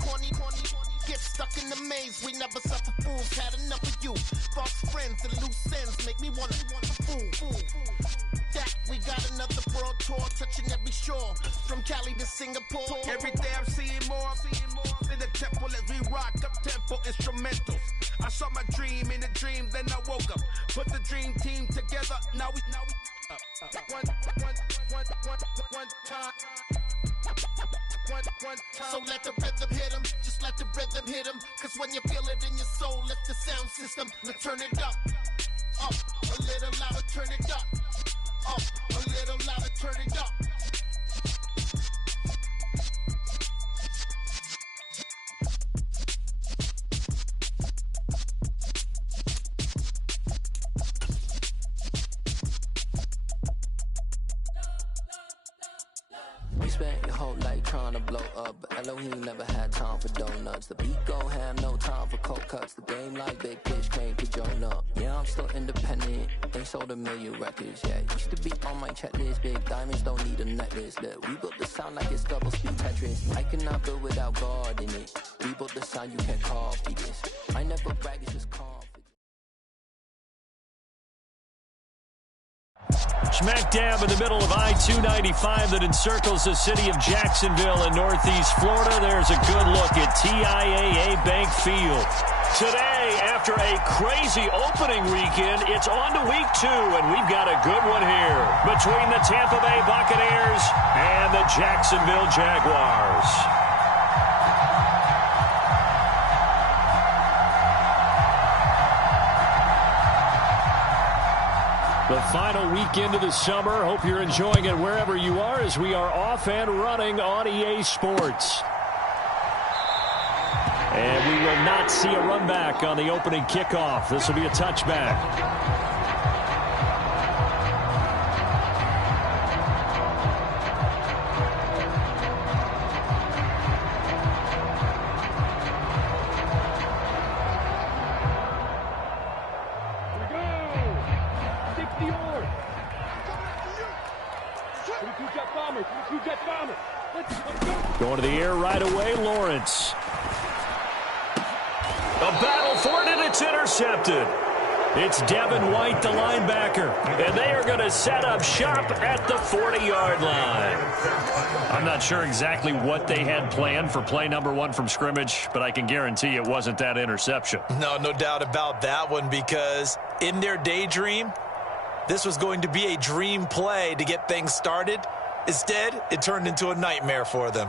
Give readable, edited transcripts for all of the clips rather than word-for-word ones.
corny. Get stuck in the maze, we never suffer fools. Had enough of you. False friends and loose ends make me wanna fool. That we got another world tour, touching every shore, from Cali to Singapore. Every day I'm seeing more in the temple as we rock up tempo instrumentals. I saw my dream in a dream, then I woke up. Put the dream team together. Now we one time. So let the rhythm hit him, just let the rhythm hit him. Cause when you feel it in your soul, lift the sound system. Now turn it up a little louder, turn it up a little louder, turn it up. You spent your whole life trying to blow up, but Elohim never had time for donuts. The beat go ham, no time for cold cuts. The game like Big Fish came to Jonah. Yeah, I'm still independent, ain't sold a million records yet. Used to be on my checklist, big diamonds don't need a necklace. Look, we built the sound like it's double speed Tetris. I cannot build without God in it. We built the sound, you can't copy this. I never brag, it's just confidence. Smack dab in the middle of I-295 that encircles the city of Jacksonville in northeast Florida. There's a good look at TIAA Bank Field. Today, after a crazy opening weekend, it's on to week 2, and we've got a good one here between the Tampa Bay Buccaneers and the Jacksonville Jaguars. The final weekend of the summer. Hope you're enjoying it wherever you are as we are off and running on EA Sports. And we will not see a run back on the opening kickoff. This will be a touchback. Going to the air right away, Lawrence. A battle for it, and it's intercepted. It's Devin White, the linebacker, and they are going to set up shop at the 40-yard line. I'm not sure exactly what they had planned for play number 1 from scrimmage, but I can guarantee it wasn't that interception. No doubt about that one, because in their daydream, this was going to be a dream play to get things started. Instead, it turned into a nightmare for them.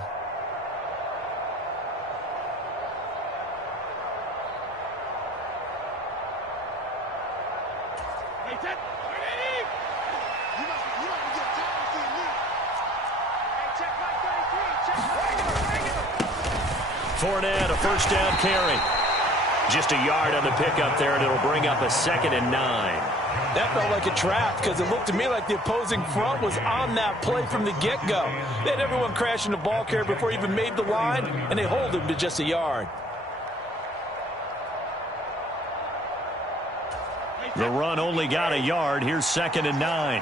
Fournette, a first down carry. Just a yard on the pickup there, and it'll bring up a 2nd and 9. That felt like a trap because it looked to me like the opposing front was on that play from the get-go. They had everyone crashing the ball carrier before he even made the line, and they hold him to just a yard. The run only got a yard. Here's 2nd and 9.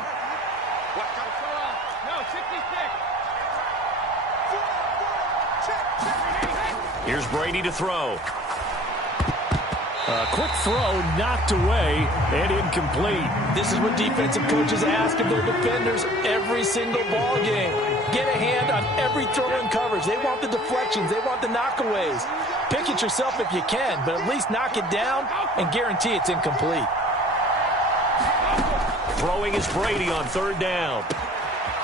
Here's Brady to throw. A quick throw knocked away and incomplete. This is what defensive coaches ask of their defenders every single ball game. Get a hand on every throw in coverage. They want the deflections. They want the knockaways. Pick it yourself if you can, but at least knock it down and guarantee it's incomplete. Throwing is Brady on 3rd down.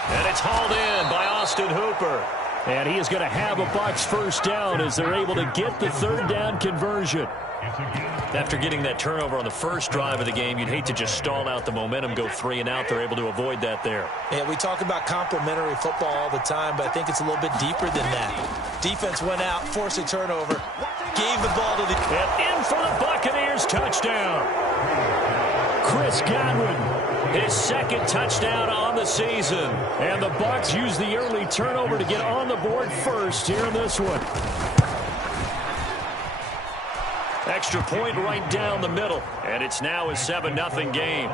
And it's hauled in by Austin Hooper. And he is going to have a Bucs first down as they're able to get the 3rd down conversion. After getting that turnover on the first drive of the game, you'd hate to just stall out the momentum, go 3 and out. They're able to avoid that there. Yeah, we talk about complementary football all the time, but I think it's a little bit deeper than that. Defense went out, forced a turnover, gave the ball to the... And in for the Buccaneers, touchdown. Chris Godwin, his 2nd touchdown on the season. And the Bucs use the early turnover to get on the board first here in this one. Extra point right down the middle, and it's now a 7-0 game.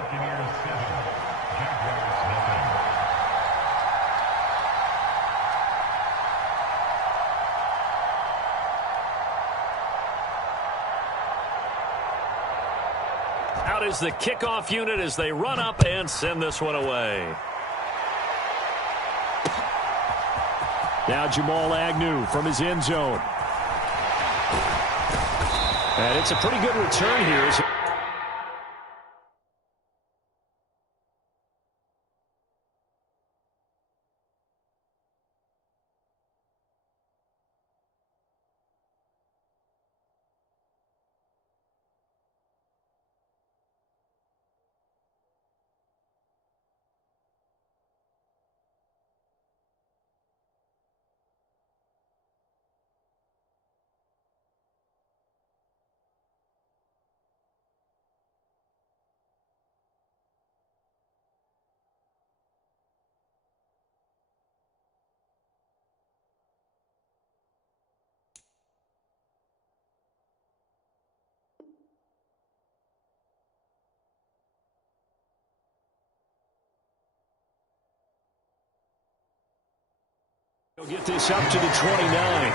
Out is the kickoff unit as they run up and send this one away. Now Jamal Agnew from his end zone. And it's a pretty good return here. He'll get this up to the 29.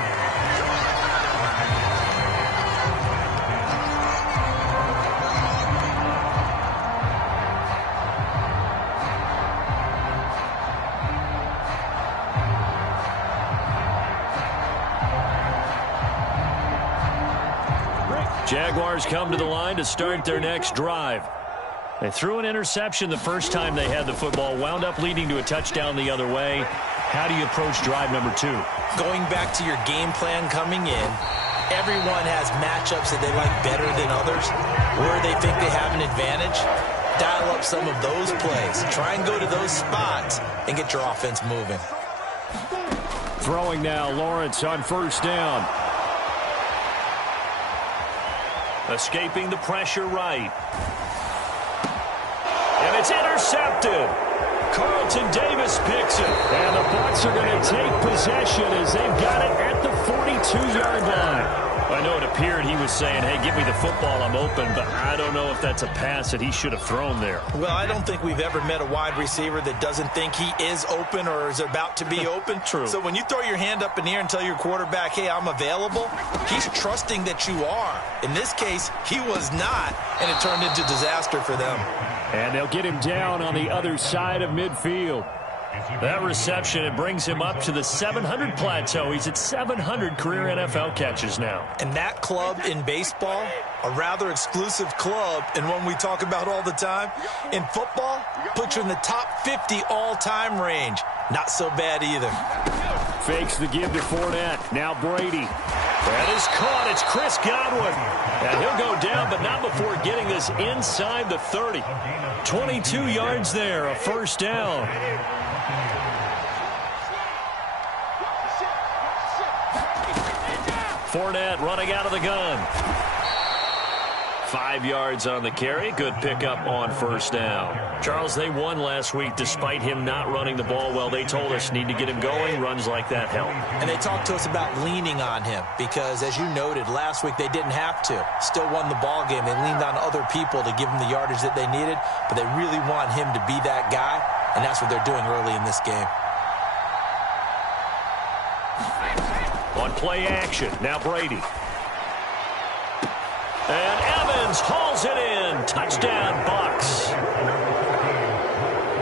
Jaguars come to the line to start their next drive. They threw an interception the first time they had the football, wound up leading to a touchdown the other way. How do you approach drive number 2? Going back to your game plan coming in, everyone has matchups that they like better than others. Where they think they have an advantage, dial up some of those plays. Try and go to those spots and get your offense moving. Throwing now, Lawrence on first down. Escaping the pressure right. And it's intercepted. Carlton Davis picks it. And the Bucs are going to take possession as they've got it at the 42-yard line. I know it appeared he was saying, hey, give me the football, I'm open, but I don't know if that's a pass that he should have thrown there. Well, I don't think we've ever met a wide receiver that doesn't think he is open or is about to be open. True. So when you throw your hand up in the air and tell your quarterback, hey, I'm available, he's trusting that you are. In this case, he was not, and it turned into disaster for them. And they'll get him down on the other side of midfield. That reception, it brings him up to the 700 plateau. He's at 700 career NFL catches now. And that club in baseball, a rather exclusive club, and one we talk about all the time. In football, puts you in the top 50 all-time range. Not so bad either. Fakes the give to Fournette. Now Brady. That is caught. It's Chris Godwin. And he'll go down, but not before getting this inside the 30. 22 yards there, a first down. Fournette running out of the gun. 5 yards on the carry. Good pickup on first down. Charles, they won last week despite him not running the ball well. They told us need to get him going. Runs like that help. And they talked to us about leaning on him because, as you noted, last week they didn't have to. Still won the ball game. They leaned on other people to give them the yardage that they needed, but they really want him to be that guy, and that's what they're doing early in this game. On play action, now Brady. And Evans hauls it in. Touchdown, Bucs.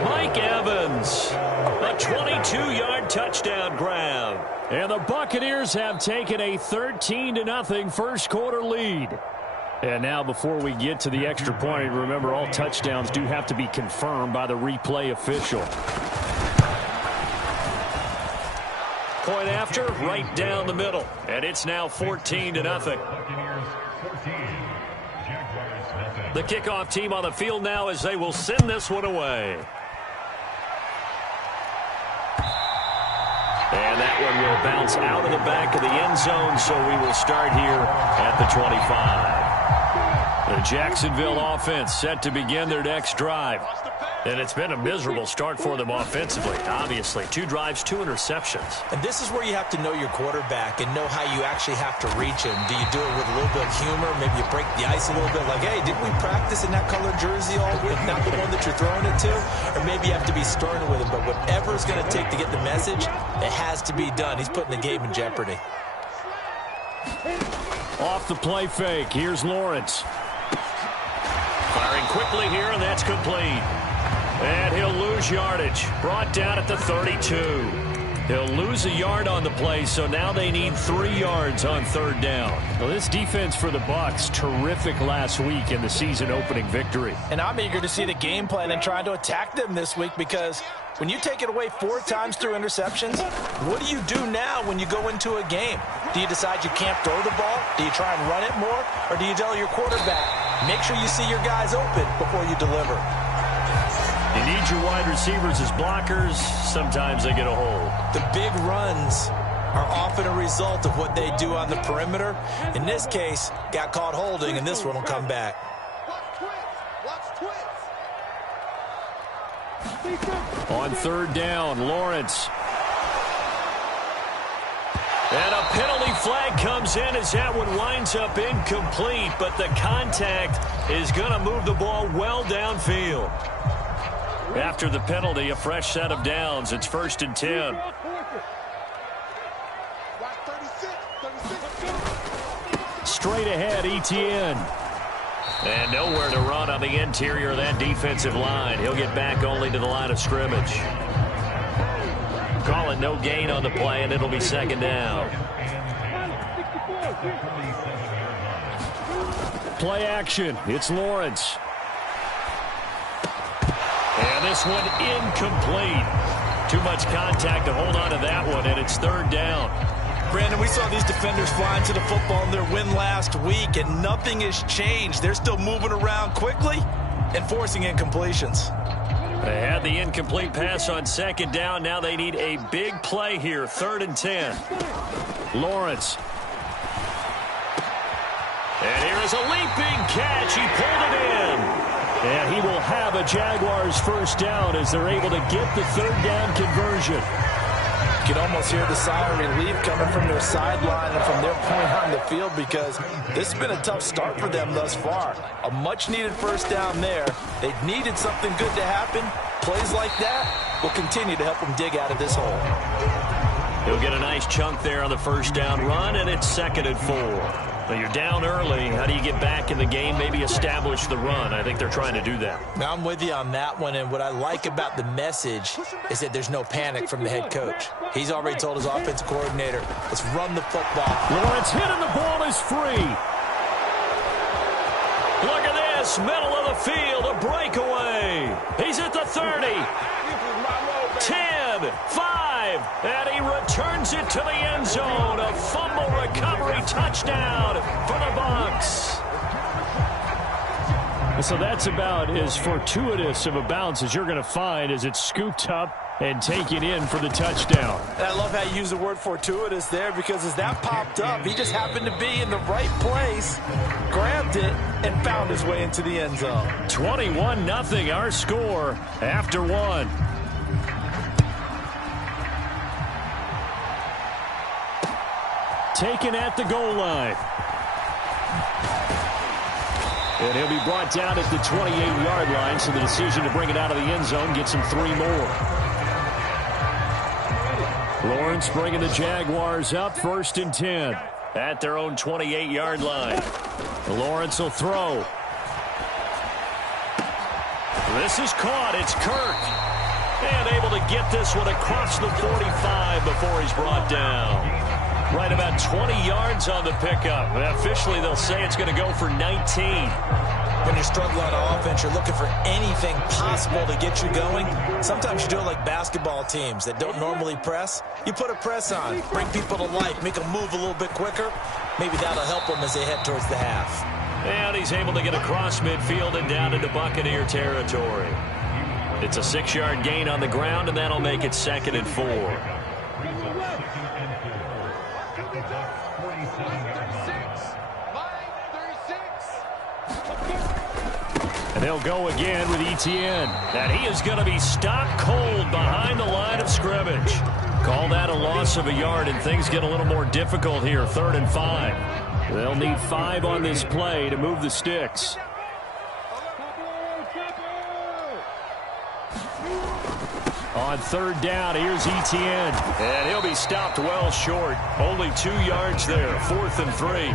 Mike Evans, a 22-yard touchdown grab. And the Buccaneers have taken a 13-0 first quarter lead. And now before we get to the extra point, remember all touchdowns do have to be confirmed by the replay official. Point after, right down the middle. And it's now 14-0. The kickoff team on the field now as they will send this one away. And that one will bounce out of the back of the end zone, so we will start here at the 25. The Jacksonville offense set to begin their next drive. And it's been a miserable start for them offensively, obviously. 2 drives, 2 interceptions. And this is where you have to know your quarterback and know how you actually have to reach him. Do you do it with a little bit of humor? Maybe you break the ice a little bit like, hey, didn't we practice in that colored jersey all week? Not the one that you're throwing it to? Or maybe you have to be stern with him. But whatever it's going to take to get the message, it has to be done. He's putting the game in jeopardy. Off the play fake, here's Lawrence. Firing quickly here, and that's complete. And he'll lose yardage. Brought down at the 32. He'll lose a yard on the play, so now they need 3 yards on third down. Well, this defense for the Bucs, terrific last week in the season-opening victory. And I'm eager to see the game plan and trying to attack them this week, because when you take it away 4 times through interceptions, what do you do now when you go into a game? Do you decide you can't throw the ball? Do you try and run it more? Or do you tell your quarterback, make sure you see your guys open before you deliver? You need your wide receivers as blockers. Sometimes they get a hold. The big runs are often a result of what they do on the perimeter. In this case, got caught holding, and this one will come back. On third down, Lawrence. And a penalty flag comes in as that one winds up incomplete, but the contact is going to move the ball well downfield. After the penalty, a fresh set of downs. It's 1st and 10. Straight ahead, Etienne. And nowhere to run on the interior of that defensive line. He'll get back only to the line of scrimmage. Call it no gain on the play, and it'll be 2nd down. Play action. It's Lawrence. And this one incomplete. Too much contact to hold on to that one, and it's 3rd down. Brandon, we saw these defenders flying to the football in their win last week, and nothing has changed. They're still moving around quickly and forcing incompletions. They had the incomplete pass on 2nd down. Now they need a big play here, 3rd and 10. Lawrence. And here is a leaping catch. He pulled it in. And he will have a Jaguars 1st down as they're able to get the 3rd down conversion. You can almost hear the sigh of relief coming from their sideline and from their point on the field, because this has been a tough start for them thus far. A much-needed 1st down there. They needed something good to happen. Plays like that will continue to help them dig out of this hole. He'll get a nice chunk there on the 1st down run, and it's 2nd and 4. But you're down early. How do you get back in the game? Maybe establish the run. I think they're trying to do that. Now, I'm with you on that one, and what I like about the message is that there's no panic from the head coach. He's already told his offensive coordinator, let's run the football. Lawrence hit and the ball is free. Look at this, middle of the field, a breakaway. He's at the 30. 10, 5, and he returns it to the end zone. A fumble recovery touchdown for the Bucs. So that's about as fortuitous of a bounce as you're going to find as it's scooped up and taken in for the touchdown. And I love how you use the word fortuitous there, because as that popped up, he just happened to be in the right place, grabbed it, and found his way into the end zone. 21-0 our score after 1. Taken at the goal line. And he'll be brought down at the 28-yard line, so the decision to bring it out of the end zone gets him 3 more. Lawrence bringing the Jaguars up, 1st and 10 at their own 28-yard line. Lawrence will throw. This is caught. It's Kirk. And able to get this one across the 45 before he's brought down. Right about 20 yards on the pickup. And officially, they'll say it's going to go for 19. When you're struggling on offense, you're looking for anything possible to get you going. Sometimes you do it like basketball teams that don't normally press. You put a press on, bring people to life, make them move a little bit quicker. Maybe that'll help them as they head towards the half. And he's able to get across midfield and down into Buccaneer territory. It's a 6-yard gain on the ground, and that'll make it 2nd and 4. And they'll go again with Etienne. And he is going to be stopped cold behind the line of scrimmage. Call that a loss of a yard, and things get a little more difficult here. 3rd and 5. They'll need 5 on this play to move the sticks. On 3rd down, here's Etienne. And he'll be stopped well short. Only 2 yards there. 4th and 3.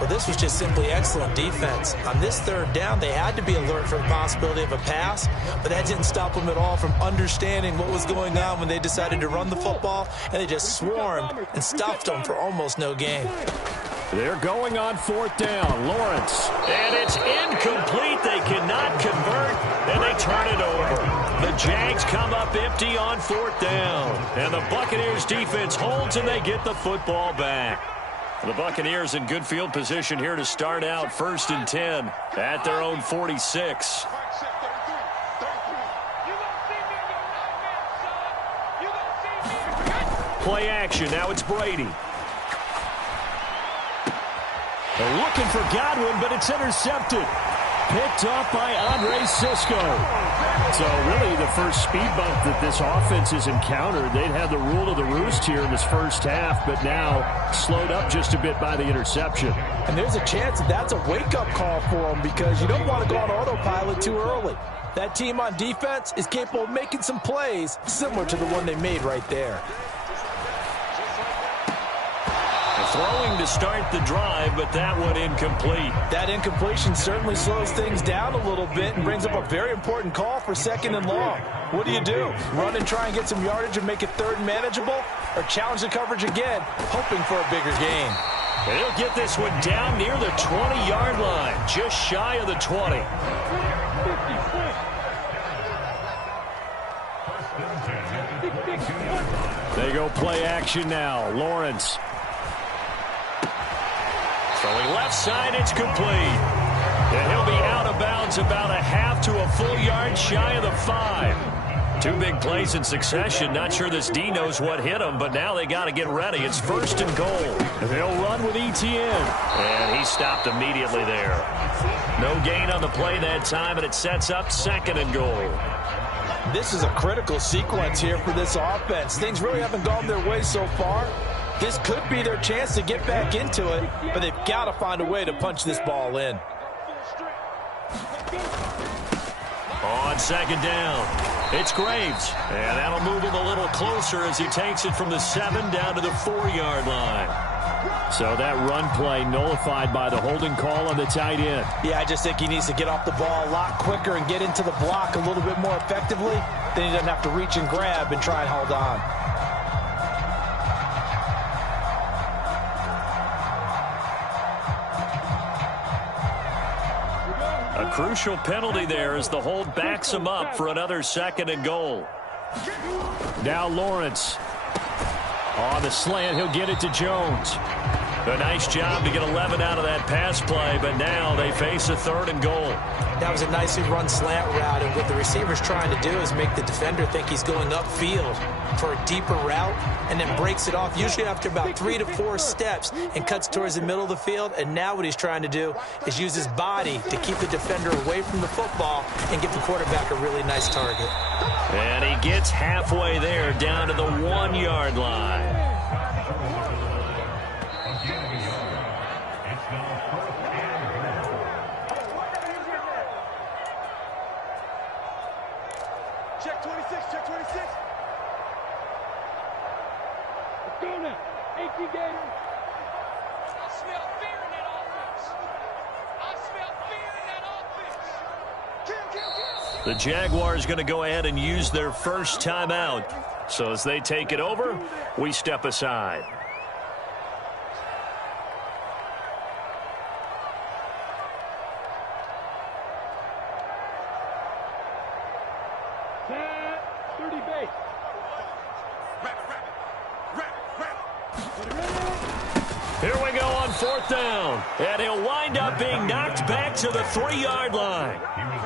Well, this was just simply excellent defense. On this third down, they had to be alert for the possibility of a pass, but that didn't stop them at all from understanding what was going on when they decided to run the football, and they just swarmed and stuffed them for almost no gain. They're going on fourth down. Lawrence. And it's incomplete. They cannot convert, and they turn it over. The Jags come up empty on fourth down. And the Buccaneers defense holds, and they get the football back. The Buccaneers in good field position here to start out 1st and 10 at their own 46. Play action. Now it's Brady. They're looking for Godwin, but it's intercepted. Picked off by Andre Cisco. So really the first speed bump that this offense has encountered. They'd had the rule of the roost here in this first half, but now slowed up just a bit by the interception. And there's a chance that that's a wake-up call for them, because you don't want to go on autopilot too early. That team on defense is capable of making some plays similar to the one they made right there. Throwing to start the drive, but that one incomplete. That incompletion certainly slows things down a little bit and brings up a very important call for 2nd and long. What do? Run and try and get some yardage and make it 3rd and manageable? Or challenge the coverage again, hoping for a bigger gain? And he'll get this one down near the 20-yard line, just shy of the 20. They go play action now. Lawrence. Throwing left side, it's complete. And he'll be out of bounds about a half to a full yard shy of the 5. 2 big plays in succession. Not sure this D knows what hit him, but now they got to get ready. It's 1st and goal. And they'll run with Etienne. And he stopped immediately there. No gain on the play that time, and it sets up 2nd and goal. This is a critical sequence here for this offense. Things really haven't gone their way so far. This could be their chance to get back into it, but they've got to find a way to punch this ball in. On 2nd down, it's Graves. And that'll move him a little closer as he takes it from the 7 down to the 4-yard line. So that run play nullified by the holding call on the tight end. Yeah, I just think he needs to get off the ball a lot quicker and get into the block a little bit more effectively. Then he doesn't have to reach and grab and try and hold on. A crucial penalty there as the hold backs him up for another 2nd and goal. Now Lawrence. On the slant, he'll get it to Jones. A nice job to get 11 out of that pass play, but now they face a 3rd and goal. That was a nicely run slant route, and what the receiver's trying to do is make the defender think he's going upfield for a deeper route, and then breaks it off, usually after about 3 to 4 steps, and cuts towards the middle of the field. And now what he's trying to do is use his body to keep the defender away from the football and give the quarterback a really nice target. And he gets halfway there, down to the 1-yard line. Check 26, check 26. Let's go now. 18 Gators. I smell fear in that offense. I smell fear in that offense. The Jaguars going to go ahead and use their first timeout. So as they take it over, we step aside. Here we go on 4th down. And he'll wind up being knocked back to the 3-yard line.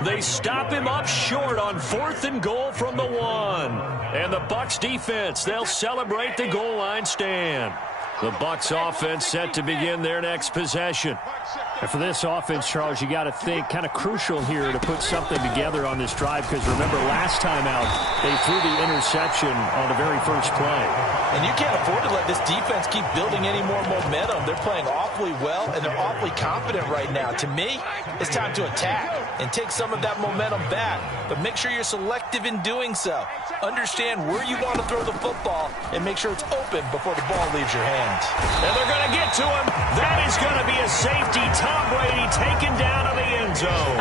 They stop him up short on 4th and goal from the 1. And the Bucs defense, they'll celebrate the goal line stand. The Bucs offense set to begin their next possession. And for this offense, Charles, you got to think kind of crucial here to put something together on this drive, because remember last time out they threw the interception on the very first play. And you can't afford to let this defense keep building any more momentum. They're playing awfully well, and they're awfully confident right now. To me, it's time to attack and take some of that momentum back. But make sure you're selective in doing so. Understand where you want to throw the football and make sure it's open before the ball leaves your hands. And they're going to get to him. That is going to be a the safety. Tom Brady taken down in the end zone.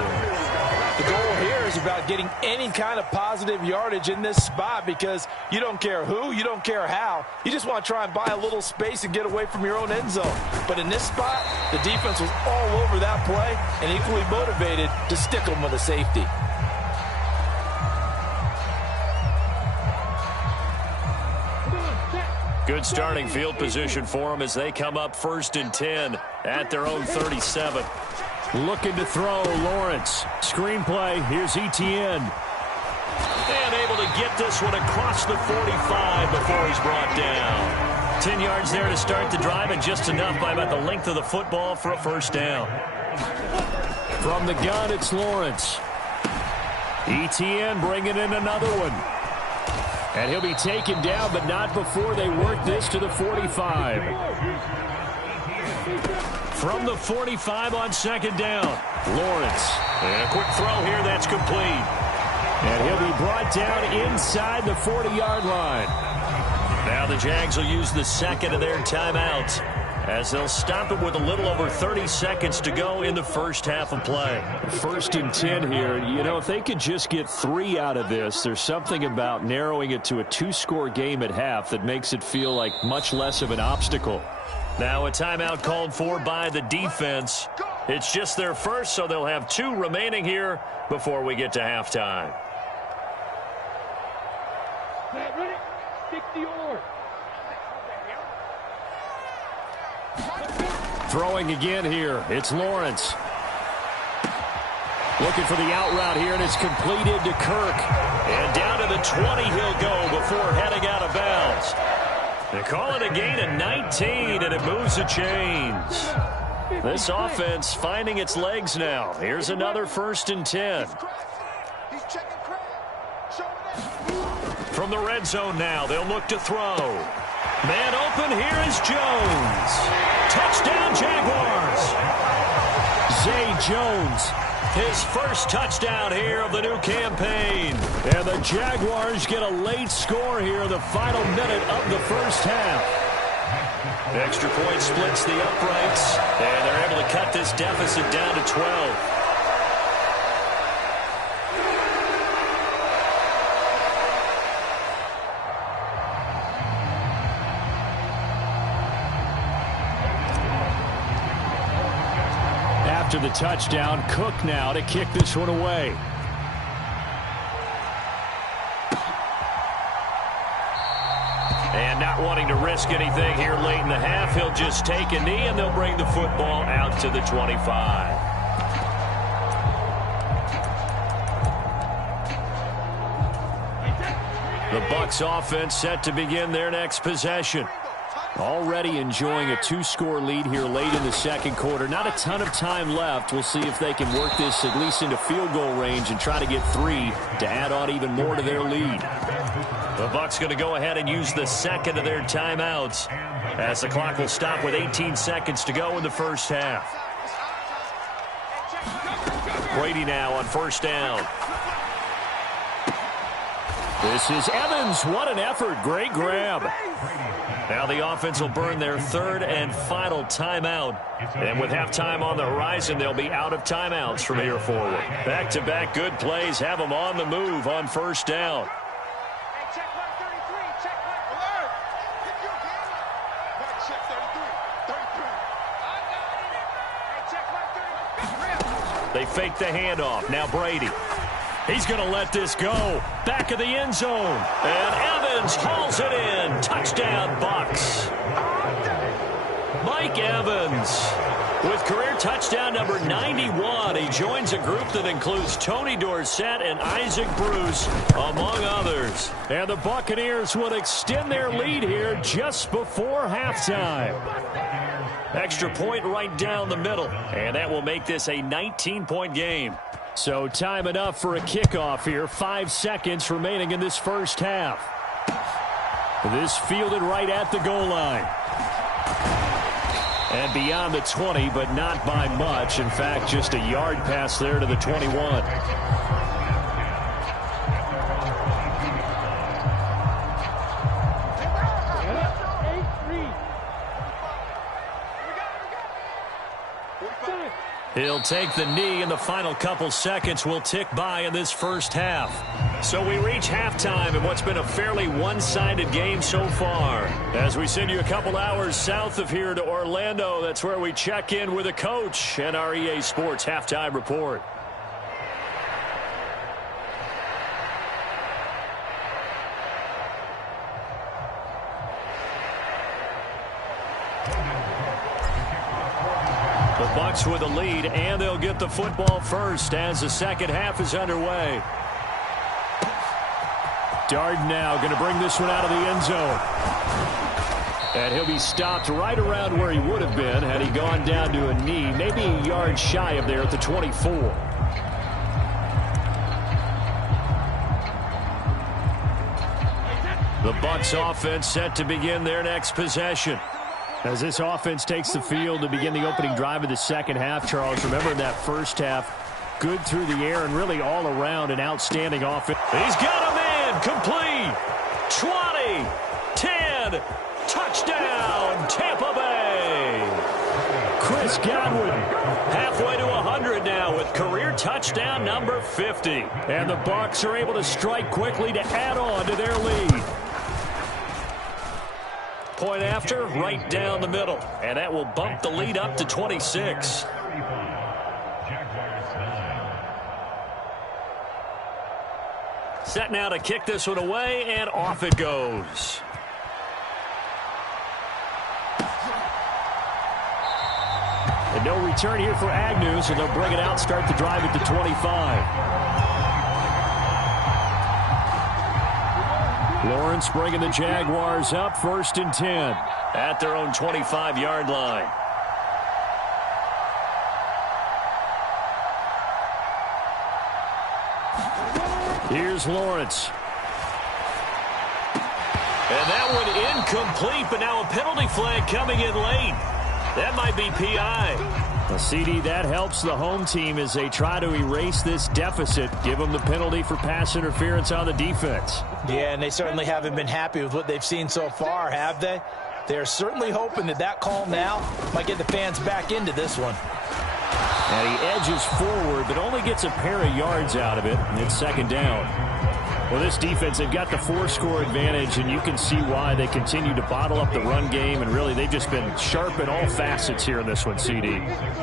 The goal here is about getting any kind of positive yardage in this spot because you don't care who, you don't care how. You just want to try and buy a little space and get away from your own end zone. But in this spot, the defense was all over that play and equally motivated to stick them with a safety. Good starting field position for them as they come up 1st and 10 at their own 37. Looking to throw, Lawrence. Screenplay, here's Etienne. And able to get this one across the 45 before he's brought down. 10 yards there to start the drive, and just enough by about the length of the football for a first down. From the gun, it's Lawrence. Etienne bringing in another one. And he'll be taken down, but not before they work this to the 45. From the 45 on 2nd down, Lawrence. And a quick throw here that's complete. And he'll be brought down inside the 40-yard line. Now the Jags will use the 2nd of their timeouts as they'll stop it with a little over 30 seconds to go in the first half of play. 1st and 10 here. You know, if they could just get 3 out of this, there's something about narrowing it to a 2-score game at half that makes it feel like much less of an obstacle. Now a timeout called for by the defense. It's just their first, so they'll have 2 remaining here before we get to halftime. Ready? 60-yard. Throwing again here. It's Lawrence. Looking for the out route here, and it's completed to Kirk. And down to the 20 he'll go before heading out of bounds. They call it a gain of 19, and it moves the chains. This offense finding its legs now. Here's another 1st and 10. From the red zone now, they'll look to throw. Man open, here is Jones. Touchdown, Jaguars. Zay Jones. His first touchdown here of the new campaign. And the Jaguars get a late score here in the final minute of the first half. Extra point splits the uprights, and they're able to cut this deficit down to 12. After the touchdown, Cook now to kick this one away. And not wanting to risk anything here late in the half, he'll just take a knee, and they'll bring the football out to the 25. The Bucs offense set to begin their next possession. Already enjoying a 2-score lead here late in the second quarter. Not a ton of time left. We'll see if they can work this at least into field goal range and try to get 3 to add on even more to their lead. The Bucs going to go ahead and use the 2nd of their timeouts as the clock will stop with 18 seconds to go in the first half. Brady now on 1st down. This is Evans. What an effort. Great grab. Now the offense will burn their 3rd and final timeout. And with halftime on the horizon, they'll be out of timeouts from here forward. Back-to-back good plays have them on the move on 1st down. They fake the handoff. Now Brady. He's going to let this go. Back of the end zone. And Evans hauls it in. Touchdown, Bucs. Mike Evans with career touchdown number 91. He joins a group that includes Tony Dorsett and Isaac Bruce, among others. And the Buccaneers will extend their lead here just before halftime. Extra point right down the middle. And that will make this a 19-point game. So time enough for a kickoff here. 5 seconds remaining in this first half. This fielded right at the goal line. And beyond the 20, but not by much. In fact, just a yard pass there to the 21. He'll take the knee, and the final couple seconds will tick by in this first half. So we reach halftime in what's been a fairly one-sided game so far. As we send you a couple hours south of here to Orlando, that's where we check in with a coach and our EA Sports Halftime Report. The Bucs with a lead, and they'll get the football first as the second half is underway. Darden now going to bring this one out of the end zone. And he'll be stopped right around where he would have been had he gone down to a knee, maybe a yard shy of there at the 24. The Bucs offense set to begin their next possession. As this offense takes the field to begin the opening drive of the second half, Charles, remember in that first half, good through the air and really all around an outstanding offense. He's got him in, complete, 20, 10, touchdown, Tampa Bay. Chris Godwin halfway to 100 now with career touchdown number 50. And the Bucs are able to strike quickly to add on to their lead. Point after, right down the middle. And that will bump the lead up to 26. Set now to kick this one away, and off it goes. And no return here for Agnew, so they'll bring it out, start the drive at the 25. Lawrence bringing the Jaguars up, 1st and 10 at their own 25-yard line. Here's Lawrence. And that one incomplete, but now a penalty flag coming in late. That might be PI. The CD, that helps the home team as they try to erase this deficit, give them the penalty for pass interference on the defense. Yeah, and they certainly haven't been happy with what they've seen so far, have they? They're certainly hoping that that call now might get the fans back into this one. And he edges forward, but only gets a pair of yards out of it, and it's second down. Well, this defense, they've got the 4-score advantage, and you can see why they continue to bottle up the run game, and really they've just been sharp in all facets here in this one, CD.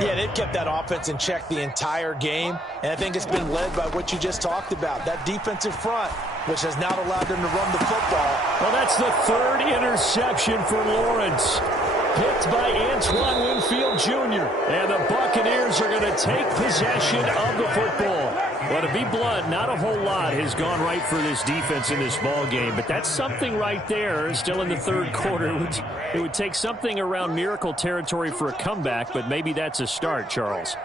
Yeah, they've kept that offense in check the entire game, and I think it's been led by what you just talked about, that defensive front, which has not allowed them to run the football. Well, that's the 3rd interception for Lawrence. Picked by Antoine Winfield Jr. And the Buccaneers are going to take possession of the football. Well, to be blunt, not a whole lot has gone right for this defense in this ball game, but that's something right there. Still in the 3rd quarter. It would take something around miracle territory for a comeback, but maybe that's a start, Charles.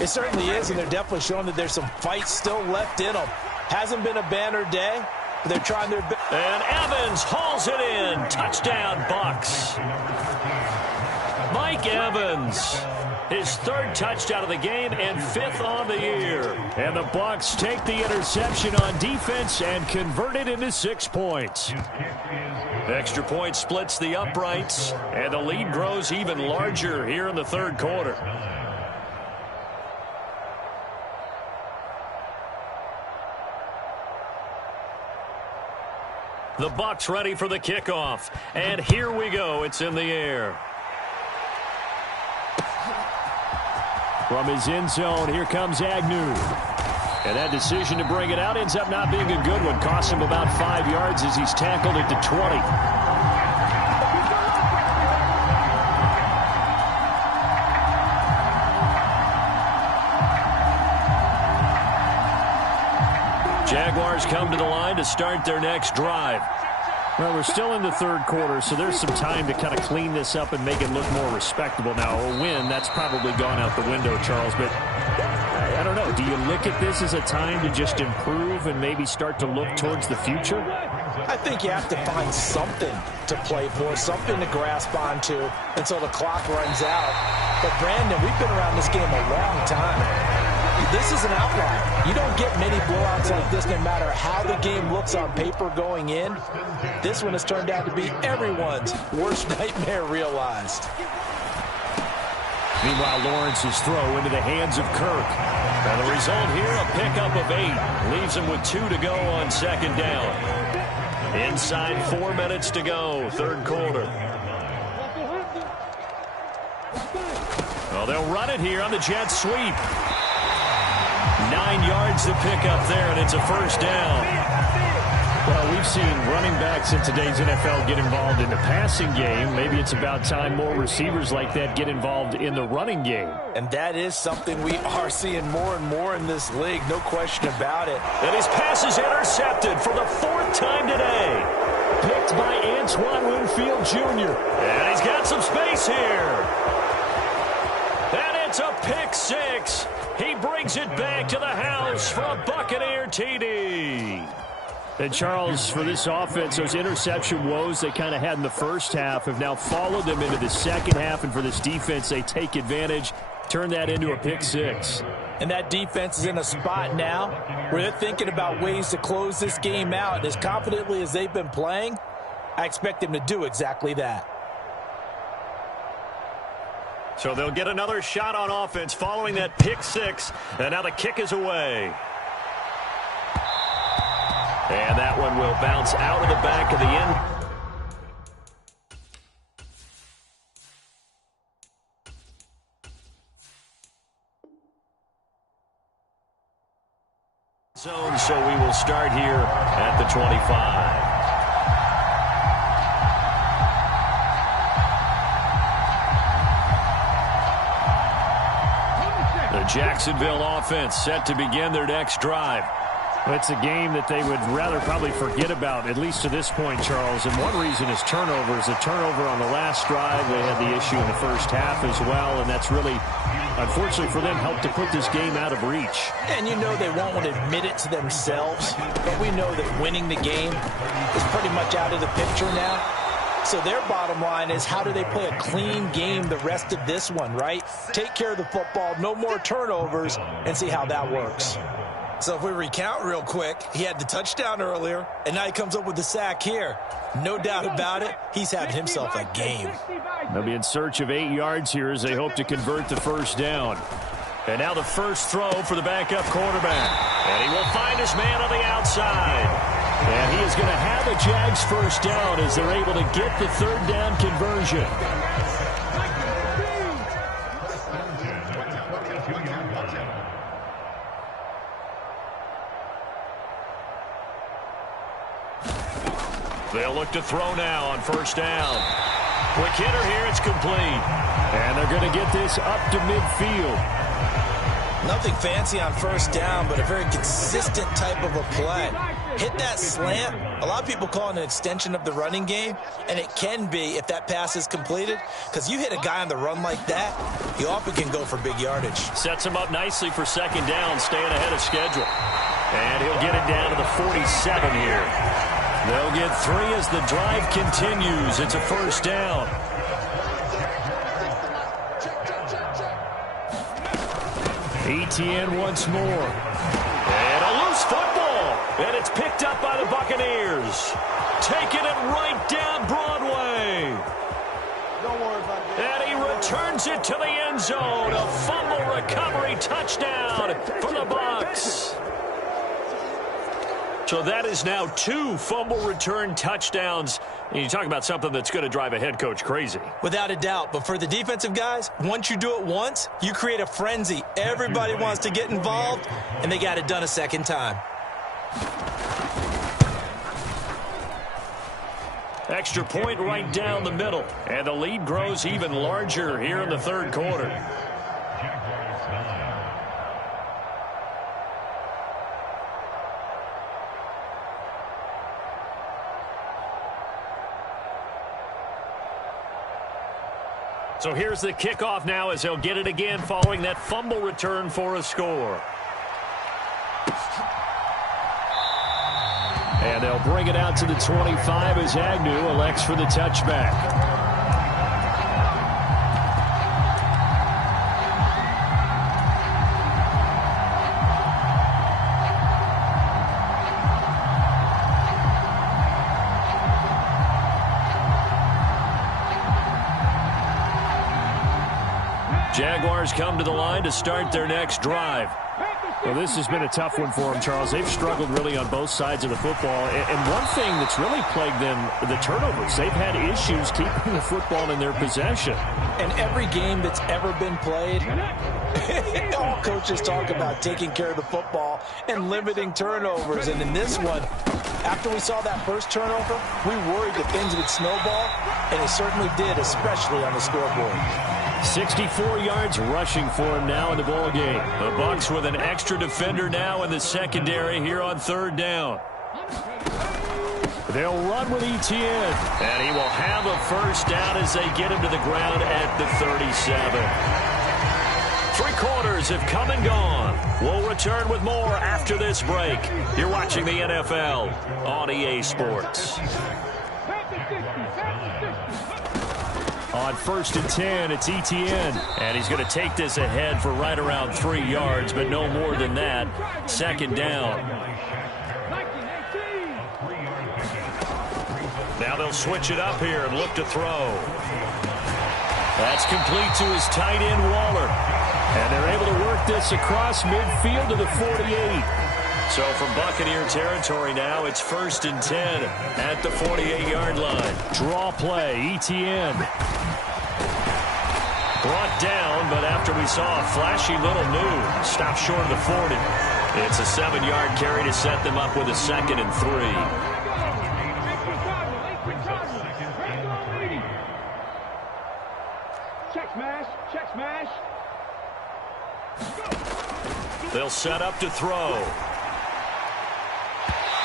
It certainly is, and they're definitely showing that there's some fight still left in them. Hasn't been a banner day. They're trying their best. And Evans hauls it in. Touchdown, Bucs. Mike Evans, his 3rd touchdown of the game and 5th on the year. And the Bucs take the interception on defense and convert it into 6 points. Extra point splits the uprights, and the lead grows even larger here in the 3rd quarter. The Bucs ready for the kickoff. And here we go. It's in the air. From his end zone, here comes Agnew. And that decision to bring it out ends up not being a good one. Costs him about 5 yards as he's tackled at the 20. Jaguars come to the line to start their next drive. Well, we're still in the 3rd quarter, so there's some time to kind of clean this up and make it look more respectable now. A win, that's probably gone out the window, Charles, but I don't know. Do you look at this as a time to just improve and maybe start to look towards the future? I think you have to find something to play for, something to grasp onto until the clock runs out. But, Brandon, we've been around this game a long time. This is an outlier. You don't get many blowouts like this no matter how the game looks on paper going in. This one has turned out to be everyone's worst nightmare realized. Meanwhile, Lawrence's throw into the hands of Kirk. And the result here, a pickup of 8. Leaves him with 2 to go on second down. Inside 4 minutes to go, third quarter. Well, they'll run it here on the jet sweep. 9 yards to pick up there, and it's a first down. Well, we've seen running backs in today's NFL get involved in the passing game. Maybe it's about time more receivers like that get involved in the running game. And that is something we are seeing more and more in this league, no question about it. And his pass is intercepted for the 4th time today. Picked by Antoine Winfield Jr. And he's got some space here. And it's a pick 6. He brings it back to the house for a Buccaneer TD. And, Charles, for this offense, those interception woes they kind of had in the first half have now followed them into the second half. And for this defense, they take advantage, turn that into a pick 6. And that defense is in a spot now where they're thinking about ways to close this game out. And as confidently as they've been playing, I expect them to do exactly that. So they'll get another shot on offense following that pick 6. And now the kick is away. And that one will bounce out of the back of the end zone. So we will start here at the 25. The Jacksonville offense set to begin their next drive. It's a game that they would rather probably forget about, at least to this point, Charles. And one reason is turnovers. A turnover on the last drive. They had the issue in the first half as well, and that's really, unfortunately for them, helped to put this game out of reach. And you know they won't want to admit it to themselves, but we know that winning the game is pretty much out of the picture now. So their bottom line is, how do they play a clean game the rest of this one, right? Take care of the football, no more turnovers, and see how that works. So if we recount real quick, he had the touchdown earlier, and now he comes up with the sack here. No doubt about it, he's having himself a game. They'll be in search of 8 yards here as they hope to convert the first down. And now the first throw for the backup quarterback. And he will find his man on the outside. And he is going to have a Jags first down as they're able to get the third down conversion. They'll look to throw now on first down. Quick hitter here, it's complete. And they're going to get this up to midfield. Nothing fancy on first down, but a very consistent type of a play. Hit that slant. A lot of people call it an extension of the running game, and it can be if that pass is completed, because you hit a guy on the run like that, you often can go for big yardage. Sets him up nicely for second down, staying ahead of schedule. And he'll get it down to the 47 here. They'll get 3 as the drive continues. It's a first down. Etienne once more. And a loose football. And it's picked up by the Buccaneers. Taking it right down Broadway. Don't worry about it. And he returns it to the end zone. A fumble recovery touchdown for the Bucs. So that is now 2 fumble return touchdowns. And you talk about something that's going to drive a head coach crazy. Without a doubt. But for the defensive guys, once you do it once, you create a frenzy. Everybody wants to get involved, and they got it done a second time. Extra point right down the middle. And the lead grows even larger here in the third quarter. So here's the kickoff now as they'll get it again following that fumble return for a score. And they'll bring it out to the 25 as Agnew elects for the touchback. Jaguars come to the line to start their next drive. Well, this has been a tough one for them, Charles. They've struggled really on both sides of the football. And one thing that's really plagued them, the turnovers. They've had issues keeping the football in their possession. And every game that's ever been played, all coaches talk about taking care of the football and limiting turnovers. And in this one, after we saw that first turnover, we worried that things would snowball, and it certainly did, especially on the scoreboard. 64 yards rushing for him now in the ball game. The Bucs with an extra defender now in the secondary here on third down. They'll run with Etienne. And he will have a first down as they get him to the ground at the 37. 3 quarters have come and gone. We'll return with more after this break. You're watching the NFL on EA Sports. On 1st and 10, it's Etienne. And he's going to take this ahead for right around 3 yards, but no more than that. Second down. Now they'll switch it up here and look to throw. That's complete to his tight end, Waller. And they're able to work this across midfield to the 48. So from Buccaneer territory now, it's 1st and 10 at the 48-yard line. Draw play, Etienne. Brought down, but after we saw a flashy little move, stopped short of the 40. It's a 7-yard carry to set them up with a 2nd and 3. Check smash. They'll set up to throw.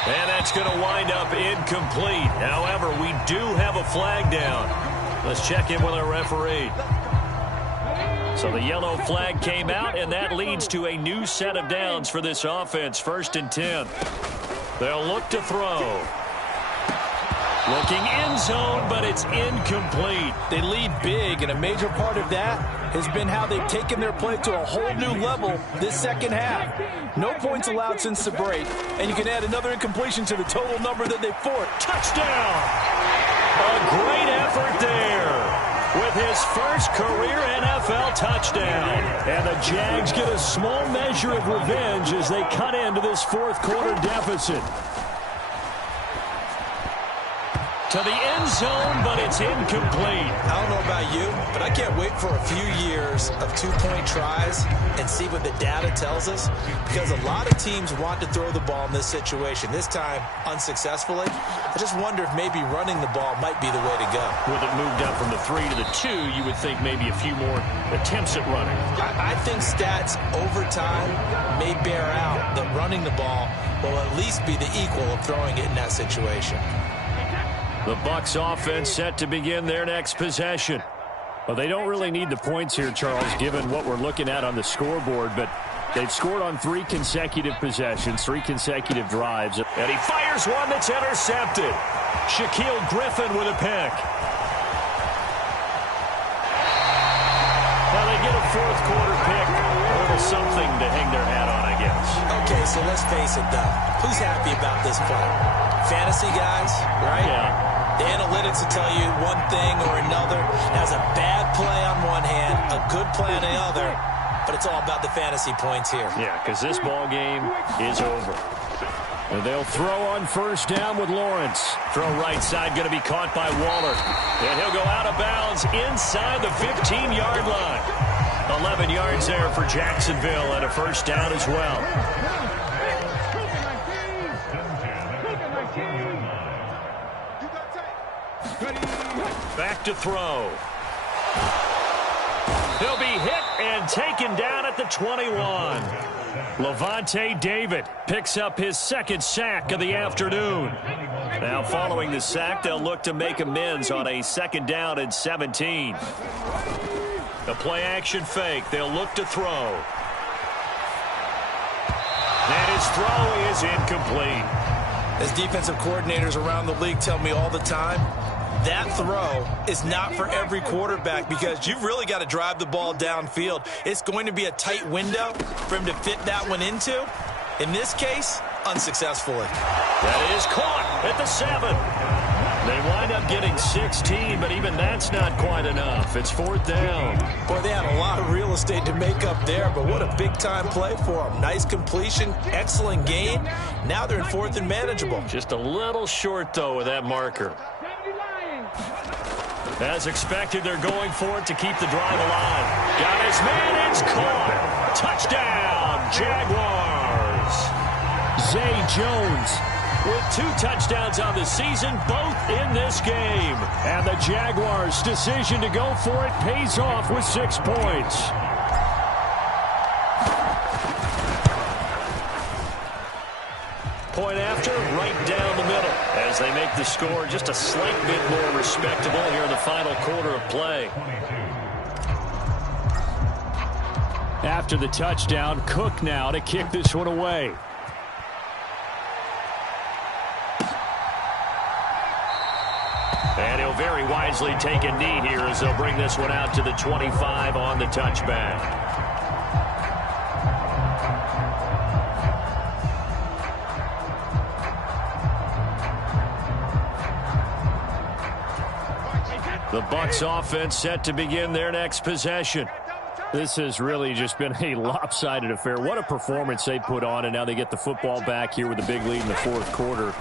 And that's going to wind up incomplete. However, we do have a flag down. Let's check in with our referee. So the yellow flag came out, and that leads to a new set of downs for this offense. 1st and 10. They'll look to throw. Looking end zone, but it's incomplete. They lead big, and a major part of that has been how they've taken their play to a whole new level this second half. No points allowed since the break, and you can add another incompletion to the total number that they forced. Touchdown! A great effort there with his first career NFL touchdown. And the Jags get a small measure of revenge as they cut into this fourth quarter deficit. To the end zone, but it's incomplete. I don't know about you, but I can't wait for a few years of two-point tries and see what the data tells us, because a lot of teams want to throw the ball in this situation, this time unsuccessfully. I just wonder if maybe running the ball might be the way to go. With it moved up from the 3 to the 2, you would think maybe a few more attempts at running. I think stats over time may bear out that running the ball will at least be the equal of throwing it in that situation. The Bucs offense set to begin their next possession. Well, they don't really need the points here, Charles, given what we're looking at on the scoreboard, but they've scored on 3 consecutive possessions, 3 consecutive drives. And he fires one that's intercepted. Shaquille Griffin with a pick. Now they get a fourth quarter pick. A little something to hang their hat on, I guess. Okay, so let's face it, though. Who's happy about this play? Fantasy guys, right? Yeah. The analytics will tell you one thing or another. Has a bad play on one hand, a good play on the other, but it's all about the fantasy points here. Yeah, because this ball game is over. And they'll throw on first down with Lawrence. Throw right side, going to be caught by Waller. And he'll go out of bounds inside the 15-yard line. 11 yards there for Jacksonville and a first down as well. Back to throw. He'll be hit and taken down at the 21. Levante David picks up his second sack of the afternoon. Now following the sack, they'll look to make amends on a 2nd down and 17. The play action fake. They'll look to throw. And his throw is incomplete. As defensive coordinators around the league tell me all the time, that throw is not for every quarterback because you've really got to drive the ball downfield. It's going to be a tight window for him to fit that one into. In this case, unsuccessfully. That is caught at the 7. They wind up getting 16, but even that's not quite enough. It's 4th down. Boy, they had a lot of real estate to make up there, but what a big-time play for them. Nice completion, excellent gain. Now they're in 4th and manageable. Just a little short, though, with that marker. As expected, they're going for it to keep the drive alive. Got his man, it's caught. Touchdown, Jaguars. Zay Jones with 2 touchdowns on the season, both in this game. And the Jaguars' decision to go for it pays off with 6 points. Point after, right down the middle, as they make the score just a slight bit more respectable here in the final quarter of play. After the touchdown, Cook now to kick this one away. And he'll very wisely take a knee here as they'll bring this one out to the 25 on the touchback. The Bucs offense set to begin their next possession. This has really just been a lopsided affair. What a performance they put on, and now they get the football back here with a big lead in the 4th quarter.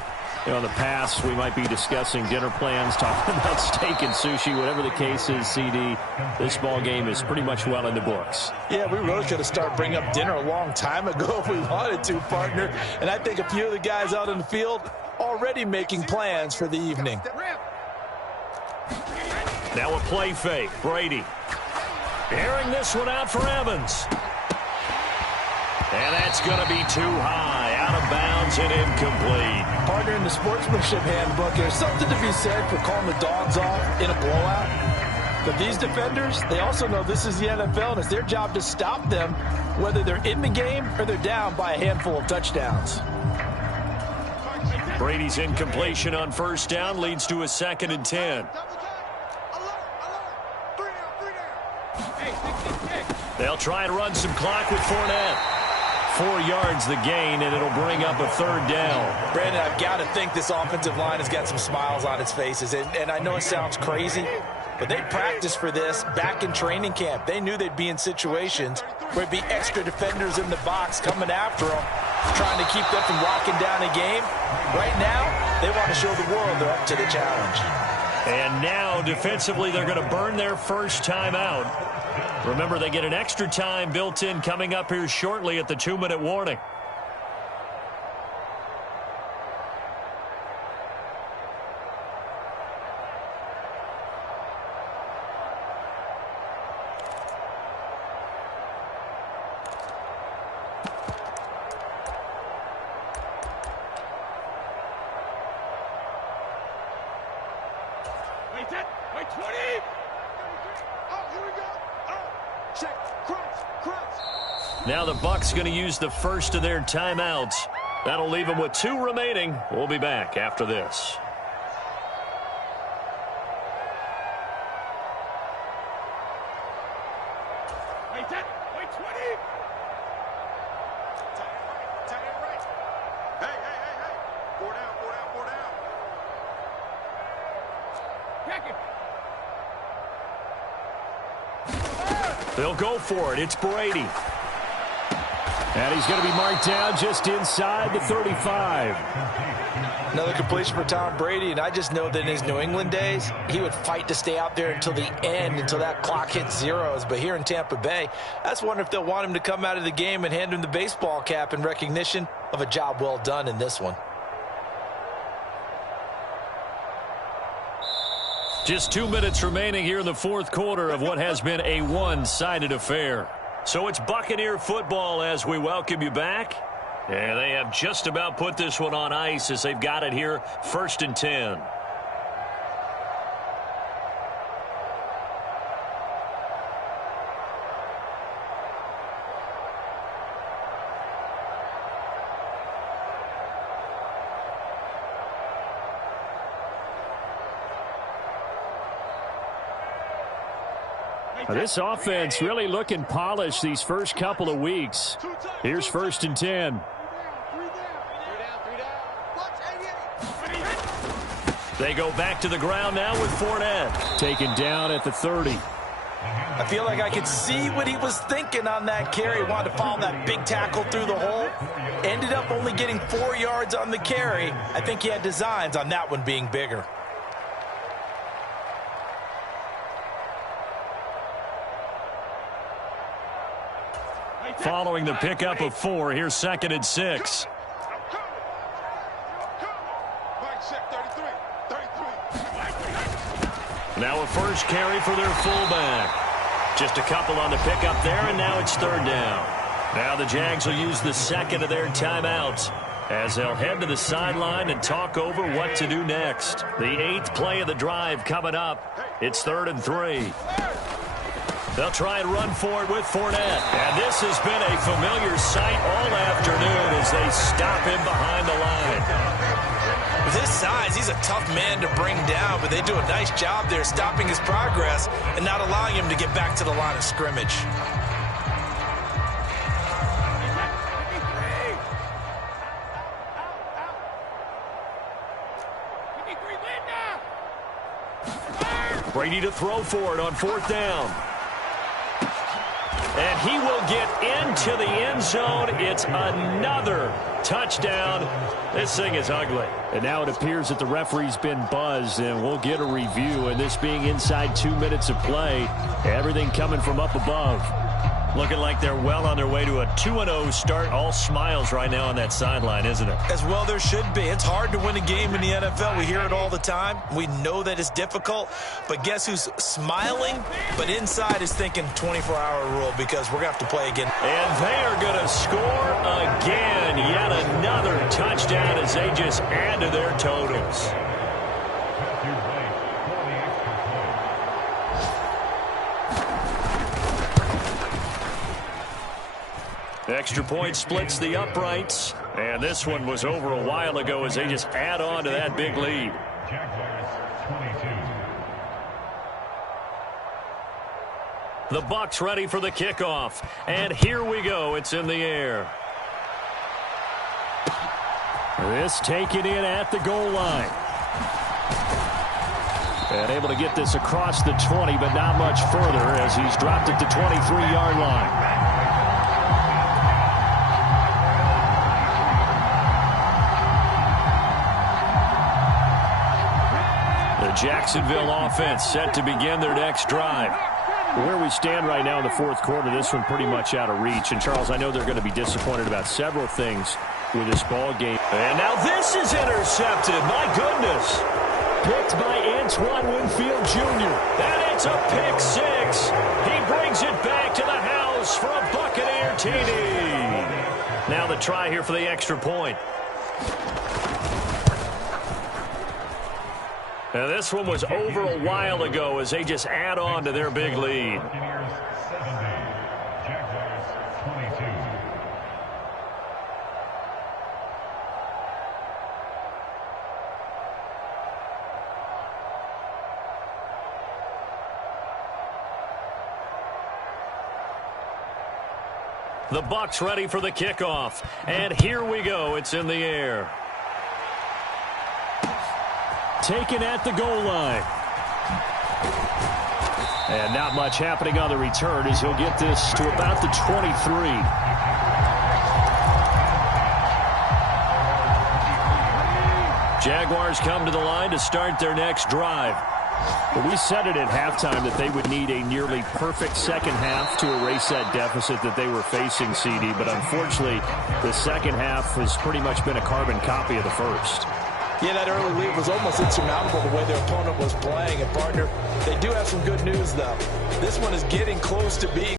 You know, in the past, we might be discussing dinner plans, talking about steak and sushi, whatever the case is, CD. This ball game is pretty much well in the books. Yeah, we really could have started bringing up dinner a long time ago if we wanted to, partner. And I think a few of the guys out in the field already making plans for the evening. Now a play fake. Brady airing this one out for Evans. And that's going to be too high, out of bounds and incomplete. Partner, in the sportsmanship handbook, there's something to be said for calling the dogs off in a blowout. But these defenders, they also know this is the NFL, and it's their job to stop them, whether they're in the game or they're down by a handful of touchdowns. Brady's incompletion on 1st down leads to a 2nd and 10. They'll try and run some clock with Fournette. 4 yards the gain, and it'll bring up a 3rd down. Brandon, I've got to think this offensive line has got some smiles on its faces. And I know it sounds crazy, but they practiced for this back in training camp. They knew they'd be in situations where it'd be extra defenders in the box coming after them, trying to keep them from locking down a game. Right now, they want to show the world they're up to the challenge. And now, defensively, they're going to burn their first timeout. Remember, they get an extra time built in coming up here shortly at the 2-minute warning. Wait, 20! Oh, here we go! Oh, check, crunch! Now the Bucs going to use the first of their timeouts. That'll leave them with 2 remaining. We'll be back after this. Wait, 20! Tight end right. Hey. 4 down. Pack it. They'll go for it. It's Brady. And he's going to be marked down just inside the 35. Another completion for Tom Brady, and I just know that in his New England days, he would fight to stay out there until the end, until that clock hit zeros. But here in Tampa Bay, I just wonder if they'll want him to come out of the game and hand him the baseball cap in recognition of a job well done in this one. Just 2 minutes remaining here in the 4th quarter of what has been a one-sided affair. So it's Buccaneer football as we welcome you back. And they have just about put this one on ice as they've got it here, 1st and 10. This offense really looking polished these first couple of weeks. Here's 1st and 10. They go back to the ground now with Fournette. Taken down at the 30. I feel like I could see what he was thinking on that carry. He wanted to follow that big tackle through the hole. Ended up only getting 4 yards on the carry. I think he had designs on that one being bigger. Following the pickup of 4, here's 2nd and 6. Now a first carry for their fullback. Just a couple on the pickup there, and now it's 3rd down. Now the Jags will use the 2nd of their timeouts as they'll head to the sideline and talk over what to do next. The 8th play of the drive coming up. It's 3rd and 3. They'll try and run for it with Fournette. And this has been a familiar sight all afternoon as they stop him behind the line. With his size, he's a tough man to bring down, but they do a nice job there stopping his progress and not allowing him to get back to the line of scrimmage. Brady to throw for it on 4th down. And he will get into the end zone. It's another touchdown. This thing is ugly. And now it appears that the referee's been buzzed, and we'll get a review. And this being inside 2 minutes of play, everything coming from up above. Looking like they're well on their way to a 2-0 start. All smiles right now on that sideline, isn't it? As well there should be. It's hard to win a game in the NFL. We hear it all the time. We know that it's difficult. But guess who's smiling? But inside is thinking 24-hour rule because we're going to have to play again. And they are going to score again. Yet another touchdown as they just add to their totals. Extra point splits the uprights. And this one was over a while ago as they just add on to that big lead. The Bucs ready for the kickoff. And here we go. It's in the air. This taken in at the goal line. And able to get this across the 20, but not much further as he's dropped it to 23-yard line. Jacksonville offense set to begin their next drive. Where we stand right now in the 4th quarter, this one pretty much out of reach. And, Charles, I know they're going to be disappointed about several things with this ball game. And now this is intercepted. My goodness. Picked by Antoine Winfield Jr. And it's a pick 6. He brings it back to the house for a Buccaneer TD. Now the try here for the extra point. Now this one was over a while ago as they just add on to their big lead. The Bucs ready for the kickoff. And here we go. It's in the air. Taken at the goal line. And not much happening on the return as he'll get this to about the 23. Jaguars come to the line to start their next drive. Well, we said it at halftime that they would need a nearly perfect second half to erase that deficit that they were facing, CD. But unfortunately, the second half has pretty much been a carbon copy of the first. Yeah, that early lead was almost insurmountable the way their opponent was playing. And, partner, they do have some good news, though. This one is getting close to being